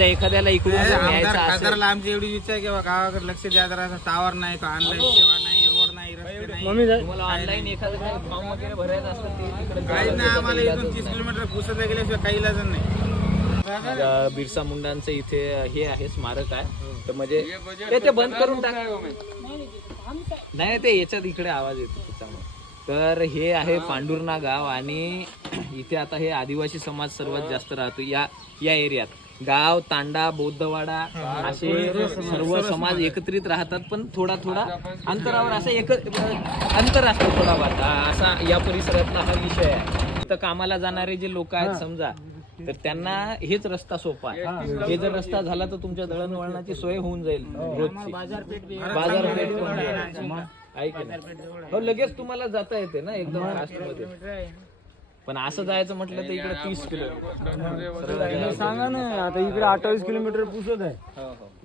एखाद्याला इकडून खासदाराला आमची एवढी इच्छा आहे की गावाकडे लक्ष द्या जरा. टावर नाही, ऑनलाईन सेवा नाही, रोड नाही, रस्ते नाही. तुम्हाला ऑनलाईन एखादं काही फॉर्म वगैरे भरायचं असतं ते तिकडे काहीच नाही. आम्हाला इथून 30 किलोमीटर पुसत गेल्याशिवाय काही इलाज नाही. बिरसा मुंडांचं इथे हे आहे स्मारक आहे. तर म्हणजे ते बंद करून टाक. नाही ते याच्यात इकडे आवाज येतो त्याच्यामुळे. तर हे आहे पांडुर्णा गाव आणि इथे आता हे आदिवासी समाज सर्वात जास्त राहतो या एरियात. गाव, तांडा, बौद्धवाडा असे सर्व समाज एकत्रित राहतात, पण थोडा अंतरावर असं अंतर असतं थोडाफार. असा या परिसरातला हा विषय आहे. तर कामाला जाणारे जे लोक आहेत समजा, तर त्यांना हेच रस्ता सोपा आहे. हे जर रस्ता झाला तर तुमच्या दळणवळणाची सोय होऊन जाईल रोजची. बाजारपेठ ऐक ना, लगेच तुम्हाला जाता येते ना एकदम फास्ट मध्ये. पण असं जायचं म्हटलं तर इकडे 30 किलोमीटर सांगा ना. आता इकडे 28 किलोमीटर पुसत आहे,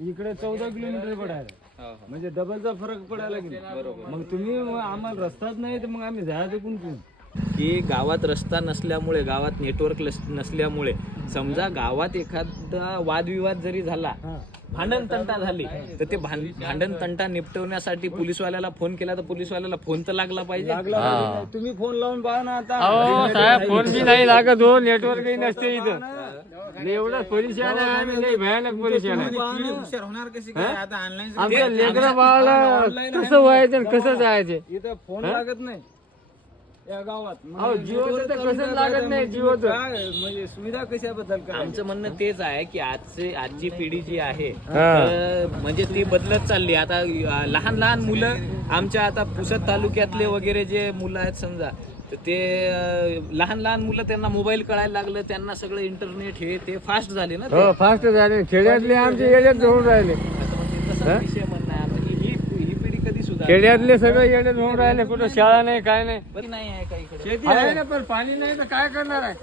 इकडे 14 किलोमीटर पडायला, म्हणजे डबलचा फरक पडायला गेला. मग तुम्ही आम्हाला रस्ताच नाही तर मग आम्ही जायचं कुठून? की गावात रस्ता नसल्यामुळे, गावात नेटवर्क नसल्यामुळे, समजा गावात एखादा वादविवाद जरी झाला, भांडण तंटा झाली, तर ते भांडण तंटा निपटवण्यासाठी पोलीसवाल्याला फोन केला तर पोलीसवाल्याला फोन तर लागला पाहिजे. तुम्ही फोन लावून पहा ना. आता साहेब फोन बी नाही लागत हो, नेटवर्कही नसते इथं. एवढं परेशान आहे आम्ही, लई भयानक परेशान आहे. हुशार होणार कशी काय आता ऑनलाईन? आमच्या लेकरं बाळाला कसं व्हायचं कसं जायचं? इथं फोन लागत नाही या गावात. जिओचं तर कसं लागत नाही. जिओचं म्हणजे सुविधा कशाबद्दल काय? आमचं म्हणणं तेच आहे की आजची पिढी जी आहे म्हणजे ती बदलत चालली. आता लहान मुलं आमच्या आता पुसद तालुक्यातले वगैरे जे मुलं आहेत समजा, तर ते लहान मुलं, त्यांना मोबाईल कळायला लागलं, त्यांना सगळं इंटरनेट हे ते फास्ट झाले ना. हो, फास्ट झाले. खेड्यातले आमचे येड्यात होऊन राहिले. तसा विषय म्हणणं आहे आता की ही पिढी कधी सुद्धा खेड्यातले सगळं येड्यात होऊन राहिले. कुठं शाळा नाही, काय नाही. नाही आहे का इकडे? शेती आहे ना, पण पाणी नाही तर काय करणार आहे?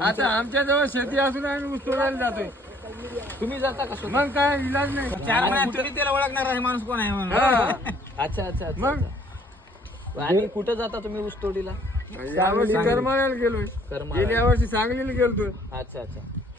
आता आमच्या जवळ शेती असून आम्ही ऊस तोडायला जातोय. तुम्ही जाता का स्वतः? मग काय इलाज नाही. 4 महिन्यात तुम्ही त्याला ओळखणार आहे माणूस कोण आहे म्हणून. अच्छा. मग आणि कुठं जाता तुम्ही ऊसतोडीला? यावर्षी करमाळ्याला गेलोय, करमाळा. गेल्या वर्षी सांगलीला गेलतोय. अच्छा.